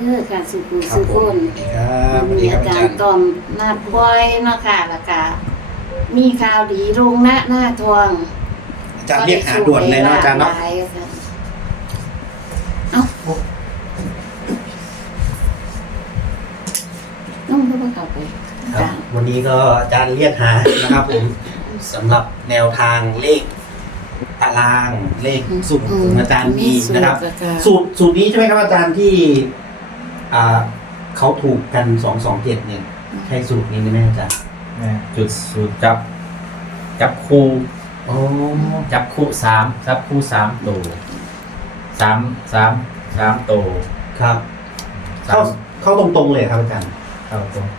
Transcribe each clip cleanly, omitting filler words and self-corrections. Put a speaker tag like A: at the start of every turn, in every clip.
A: อการสุขุสุขน
B: ครับสวัส
A: มี
B: ดีครั
A: อา
B: บอา
A: จา
B: จาร ร
A: ย์
B: ย์
A: ตอมนัดบ่อยเนาะค่ะแล้วก็มีข่าวดีลงหน้าทอง
B: อาจารย์เรียกหาด่วนเลยเนาะอาจารย์เนาะ
A: เอ้าน้องเขาเข้าไปอา
B: ครับ
A: จารย์
B: วันนี้ก็อาจารย์เรียกหานะครับผมสำหรับแนวทางเลขตารางเลขสูตรของอาจารย์มีนะครับ สูตรนี้ใช่ไหมครับอาจารย์ที่เขาถูกกัน227เนี่ยใช่สูตรนี้ไหมอาจารย์
C: จุดสูตรจับคู่
B: อ๋อ
C: จับคู่3ตัว3ตัว
B: ครับ เข้าตรงๆเลยครับอาจารย์
C: เข้าตรง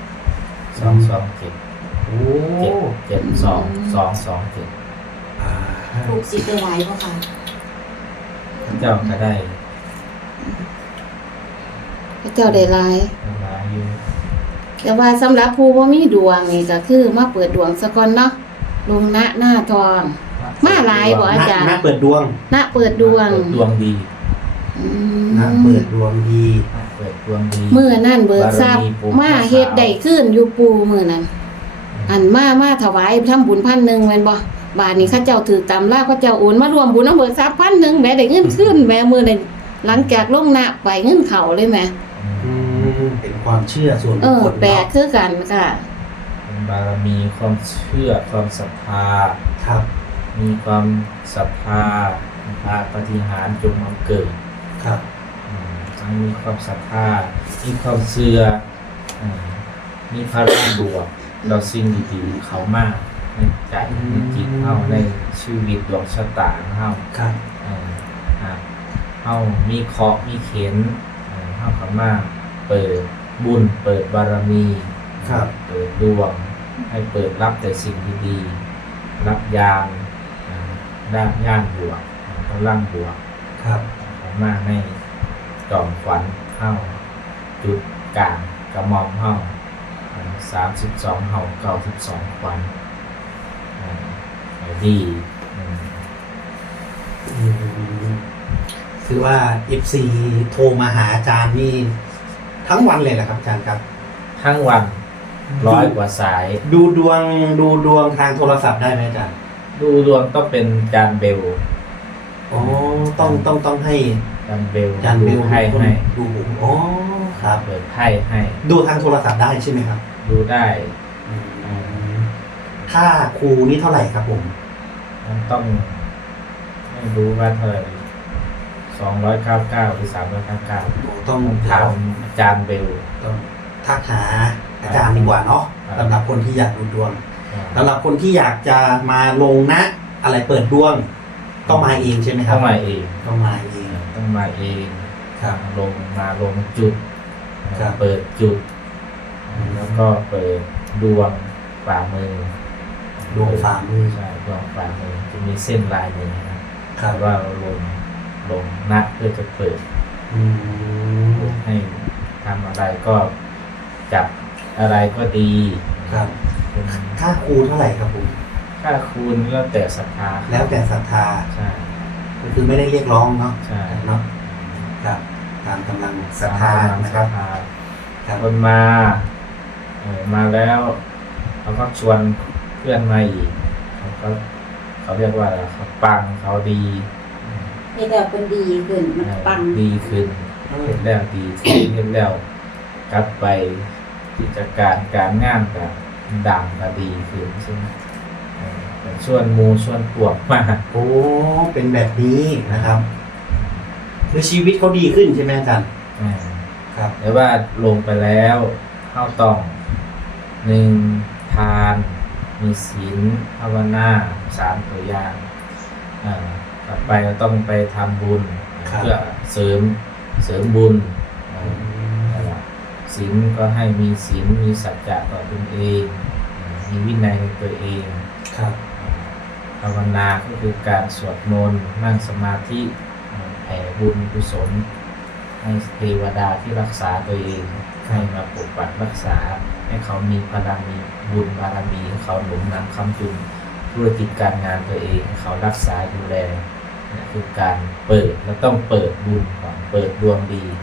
C: 227
B: โอ้
C: 7 2 7
B: อ่า
A: ถูกสิไปไหวบ่ค่ะ
C: เจ้าก็ได้
A: พระเจ้าได้หลาย
C: หลายอยู่
A: แต่ว่าสำหรับผู้บ่มีดวงนี่ก็คือมาเปิดดวงซะก่อนเนาะลงหน้าทอง มาหลายบ่ อาจารย์
B: ณเปิดดวง
A: เปิดดวง
C: ดวงดี
A: อื
B: ณเปิดดวงดี
C: เปิดดวงดี
A: มื้อนั้นเบิกทรัพย์
C: บารมีปู่
A: มาเฮ็ดได้ขึ้นอยู่ปู่มื้อนั้นอันมาถวายทำบุญ1,000แม่นบ่บาดนี้เขาเจ้าถือตามลาเขาเจ้าโอนมารวมบุญนำเบิกทรัพย์1,000แหมได้เงินขึ้นแหมมื้อนั้นหลังจากลงหน้าไปเงินเข้าเลยแหม
B: เป็นความเชื่อส่วนบุคคล
A: แปลก
B: เนาะ
A: คือกันค่ะ
C: เป็นบารมีความเชื่อความศรัทธา
B: ครับ
C: มีความศรัทธาปาฏิหาริย์จงมาเกิด
B: ครับ
C: ทั้งมีความศรัทธา มีความเชื่อมีพลังบวกเราสิ่งดีๆเขามากในใจในจิตเฮาในชีวิตดวงชะตาของเฮา
B: ครับ
C: เฮามีเคราะห์มีเข็นเฮาเขามาเปิดบุญเปิดบารมี
B: ครับ
C: เปิดดวงให้เปิดรับแต่สิ่งดีๆรับยานด้านย่านบวกพลังบวก
B: ครับ
C: เขามาในจอมขวัญเฮาจุดกลางกระหม่อมเฮา32เฮา92ขวัญดีอืม
B: คือว่า FC โทรมาหาอาจารย์นี่ทั้งวันเลยแหละครับอาจารย์ครับ
C: ทั้งวัน100 กว่าสาย
B: ดูดวงทางโทรศัพท์ได้ไหมอาจารย์
C: ดูดวงต้องเป็นจานเบล
B: อ๋อต้องให้
C: จานเบล
B: อาจารย์เบล
C: ดูไพ่
B: เป็นคน
C: ให้
B: ดูผมอ๋อครับ
C: เปิดไพ่ให้
B: ดูทางโทรศัพท์ได้ใช่ไหมครับ
C: ดูได้
B: ค่าครูนี่เท่าไหร่ครับผม
C: มันต้องไม่รู้ว่าเท่าไหร่299 หรือ 399
B: ต้อง
C: ถามอาจารย์เบล
B: ต้องทักหาอาจารย์ดีกว่าเนาะ
C: ครับ
B: สำหรับคนที่อยากดูดวงสำหรับคนที่อยากจะมาลงนะ อะไรเปิดดวงต้องมาเองใช่ไหมครั
C: ต้
B: บ
C: องมาเอง
B: ต้องมาเอง
C: ต้องมาเอง
B: ครับ
C: ลงจุด
B: ครับ
C: เปิดจุด แล้วก็เปิดดวงฝ่ามือ
B: ดวงฝ่ามือ
C: ใช่ดวงฝ่ามือจะมีเส้นลายมือนะครับ
B: ครับ
C: ว่าเราลงนัดเพื่อจะเปิด
B: อืม
C: ให้ทำอะไรก็จับอะไรก็ดี
B: ครับ
C: เป็น
B: ค่าครูเท่าไหร่ครับผม
C: ค่าคูณแล้วแต่ศรัทธา
B: แล้วแต่ศรัทธา
C: ใช่
B: ก็คือไม่ได้เรียกร้องเนาะ
C: ใช่
B: เนาะครับตามกำลังศรัทธา
C: ตม
B: นะครับ
C: ศทธา
B: ครับ
C: คนมาแล้วเขาก็ชวนเพื่อนมาอีกเขาเรียกว่าอะไรเขาปังเขาดี
A: ให้แล้วเป็นดีขึ้นมันปัง
C: ดีขึ้นเห็นแล้วดีขึ้นเห็นแล้วกลับไปกิจการงานกับดังก็ดีขึ้นใช่ไหมชวนหมูชวนพวกมา
B: โอ้เป็นแบบนี้นะครับคือชีวิตเขาดีขึ้นใช่ไหมอาจารย์ครับ
C: แต่ว่าลงไปแล้วเข้าต้อง1ทานมีศีลภาวนา3ตัวอย่างต่อไปเราต้องไปทำบุญ
B: ครับ
C: เพื่อเสริมบุญศีลก็ให้มีศีลมีสัจจะต่อตนเองมีวินัยในตัวเอง
B: ครับ
C: ภาวนาก็คือการสวดมนต์นั่งสมาธิแผ่บุญกุศลให้เทวดาที่รักษาตัวเองให้มาปกปักรักษาให้เขามีพลังมีบุญบารมีให้เขาหนุนนำคำจุนธุรกิจการงานตัวเองให้เขารักษาดูแลนี่คือการเปิดแล้วต้องเปิดบุญก่อนเปิดดวงดี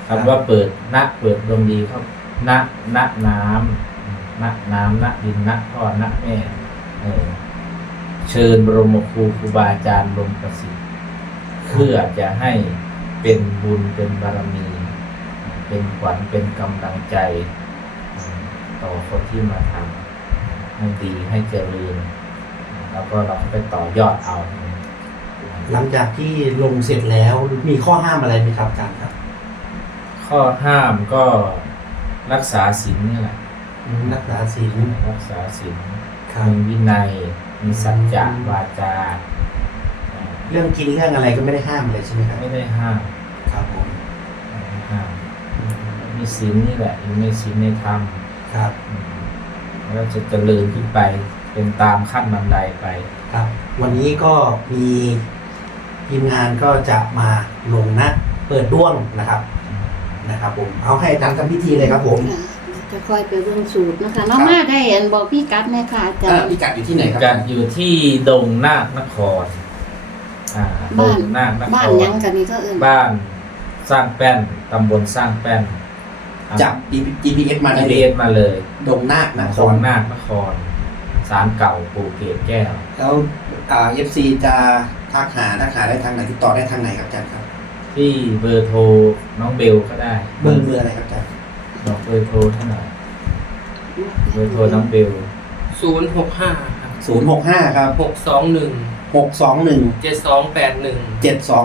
C: คำว่าเปิดเปิดดวงดีเขาณน้ำณดินณพ่อณแม่เชิญบรมครูบาอาจารย์ลงประสิทธิ์เพื่อจะให้เป็นบุญเป็นบารมี เป็นขวัญเป็นกำลังใจต่อคนที่มาทำให้ดีให้เจริญแล้วก็เราก็ไปต่อยอดเอา
B: หลังจากที่ลงเสร็จแล้วมีข้อห้ามอะไรไหมครับอาจารย์ครับ
C: ข้อห้ามก็รักษาศีลนี่แหละ
B: รักษาศีล
C: รักษาศีล
B: ครับ
C: มีวินัยมีสัจจะวาจา
B: เรื่องกินเรื่องอะไรก็ไม่ได้ห้ามเลยใช่ไหมครับ
C: ไม่ได้ห้าม
B: ครับผม
C: ไม่ได้ห้ามมีศีลนี่แหละอยู่ในศีลในธรรม
B: ครับ
C: แล้วจะเจริญขึ้นไปเป็นตามขั้นบันไดไป
B: ครับ วันนี้ก็มีทีมงานก็จะมาลงนะเปิดด้วงนะครับผมเอาให้อาจารย์ทำพิธีเลยครับผม
A: ค่ะจะค่อยไปเบิ่งสูตรนะคะน้องมาได้อันบอกพี่กัดแม่ค่ะอาจารย์
B: พิกัดอยู่ที่ไหนครับ
C: จัดอยู่ที่ดงนาคนครดงนาคนค
A: บ้าน
C: ร
A: ยังกันนี่ก็เอิ้น
C: บ้านสร้างแป้นตำบลสร้างแป้น
B: จับ GPS มา
C: มา
B: ได้
C: เรี
B: เลย
C: ยนมาเลย
B: ดงนาคนะค
C: ดง
B: ร
C: นาคนครศาลเก่าปู่เกศแก้ว
B: แล้วFC จะทักหาได้ทางไหนติดต่อได้ทางไหนครับอาจารย์ครับ
C: ที่เบอร์โทรน้องเบลก็ได้
B: เบอร์อะไรครับอาจารย์
C: บอกเบอร์โทรเท่าไหร่เบอร์โทรน้องเบล
D: 065 ครับ
B: 065ครับ
D: 621
B: 621
D: 7281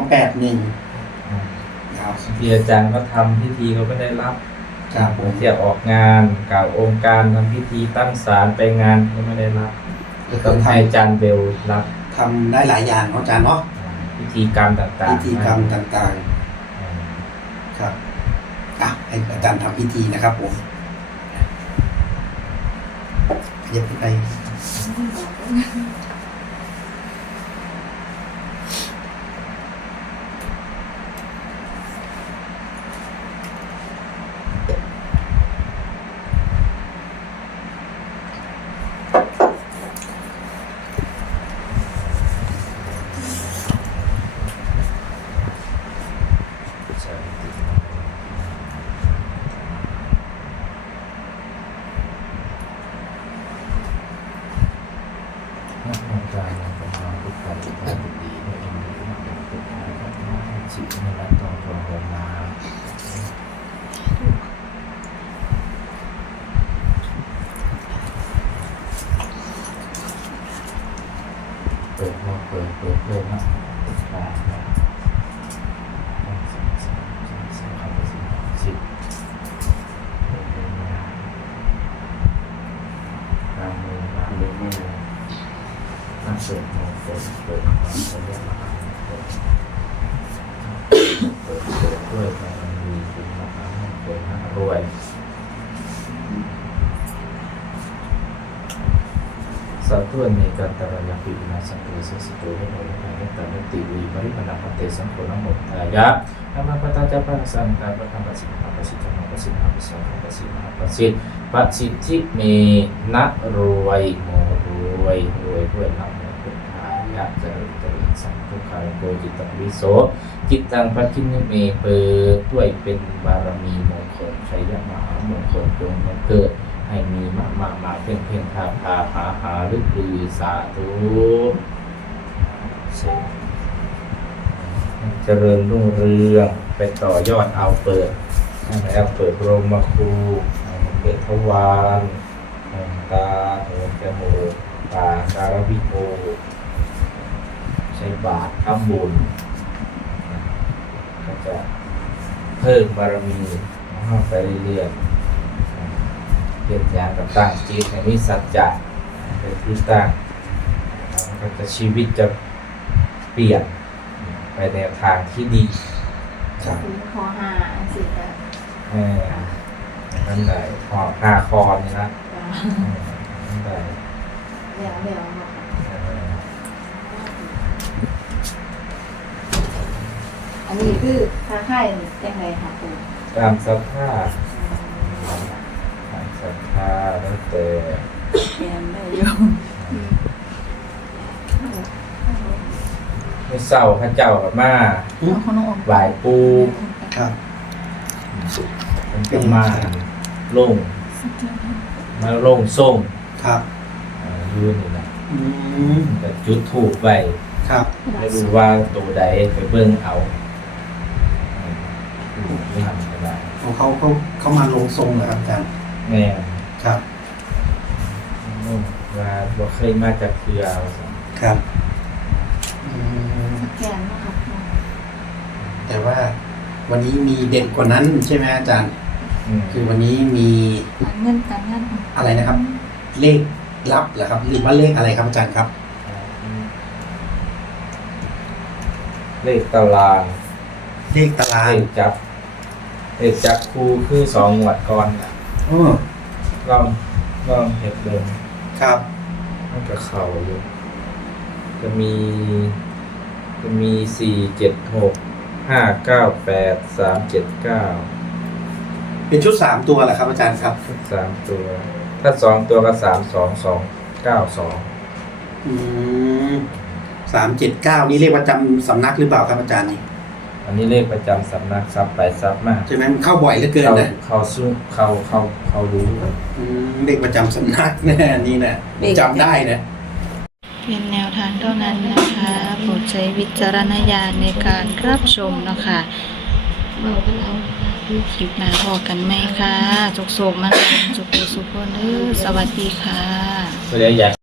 B: 7281ครับ
C: ที่อาจารย์ก็ทำพิธีเขาก็ได้รับ
B: ครับผม
C: เที่ยวออกงานกล่าวองค์การทำพิธีตั้งศาลไปงานก็ไม่ได้รับ
B: ก็
C: ต้
B: คือ อง
C: ให้อาจารย์เบลรับ
B: ทำได้หลายอย่างเนาะอาจารย์เนาะ
C: พิธีกรรมต่างๆ
B: พิธีกรรมต่างๆครับให้อาจารย์ทำพิธีนะครับผมเย็บไปเปิดเลยนะตามมือตามมือมือนั่งเปิดความสำเร็จมาเปิดด้วยความดีคุณมหาเปิดนะรวยสัตว์ในการตระยาปิวินาสังเกตสิโตให้เราได้ในแต่ละติวีบริปนาปเตสังโฆนโมทายะธรรมปตาจาปะสังฆาปะธรรมสิกขาปะสิทธรรมปะสิทธาปะสังฆปะสิทธาปะสิทธปะสิทธิเมนะรวยโมรวยด้วยนำพุทธายะเจริญสังทุกขายโกจิตตวิโสจิตตังปัจจินิเมเปิดด้วยเป็นบารมีมงคลชัยมหามงคลจงมาเกิดให้มีมาเพ่งหาลึกลือสาธุเจริญรุ่งเรืองไปต่อยอดเอาเปิดแล้วเปิดโรมครูเปิดทวารตาหูจมูกปากการวิโภใช้บาตรทำบุญก็จะเพิ่มบารมีไปเรื่อยเกี่ยวกับตั้งจิตให้มีสัจจะเป็นที่ตั้งแล้วก็ชีวิตจะเปลี่ยนไปในทางที่ดีครับ
E: ข้อห้าสิบแล้ว
C: นั่นได้หอคาคอนี่นะนั่นได้
E: เดี๋ยวค่ะอันนี้คือค้าขายยังไงคะครู
C: ตามสภาพแล้วแต่
E: แอนได้อยู่
C: ไม่เศร้าพระเจ้ากับมา
E: เอาขนม
C: ไหวปู
B: ครับ
C: มันก็มาโล่งมาโล่งส่ง
F: ครับ
C: ยืนนี่นะ
F: อืม
C: แต่จุดถูกไว้
F: ครับ
C: ไม่รู้ว่าตัวใดไปเบิ่งเอาไม่ทำก็ได้
F: เขามาลงทรงเหรอครับอาจารย์
C: แม่
F: ครับ
C: ว่าบ่เคยมาจากเทือว่าซั่น
F: ครับอืม
E: สแกนนะครับ
F: แต่ว่าวันนี้มีเด็ดกว่านั้นใช่ไหมอาจารย์ คือวันนี้มี
E: การเงินการงาน
F: อะไรนะครับ เลขลับเหรอครับ หรือว่าเลขอะไรครับอาจารย์ครับ
C: เลขตาราง
F: เลขตาราง
C: เลขจับคู่คือ2งวดก่อนน่ะ
F: อ๋อ
C: ลองเฮ็ดเบิ่ง
F: ครับ
C: มันก็เข้าอยู่จะมี476 598 379
F: เป็นชุด3ตัวเหรอครับอาจารย์ครับ
C: 3ตัว ถ้า2ตัวก็32292
F: อืม379นี่เลขประจำสำนักหรือเปล่าครับอาจารย์นี่
C: อันนี้เลขประจำสำนักซับไปซับมา
F: ใช่ไหมมันเข้าบ่อยเหลือเกินนะ
C: เขาสู้เขารู้
F: เลขประจำสำนักแน่นี่นะจำได้นะ
G: เป็นแนวทางเท่านั้นนะคะโปรดใช้วิจารณญาณในการรับชมเนาะคะ
A: เบากันเอา
G: คลิปหน้าพอกันไหมคะจุกโศกมันจุกสุขคนเด้อสวัสดีค่ะ
C: ก็เลยอยาก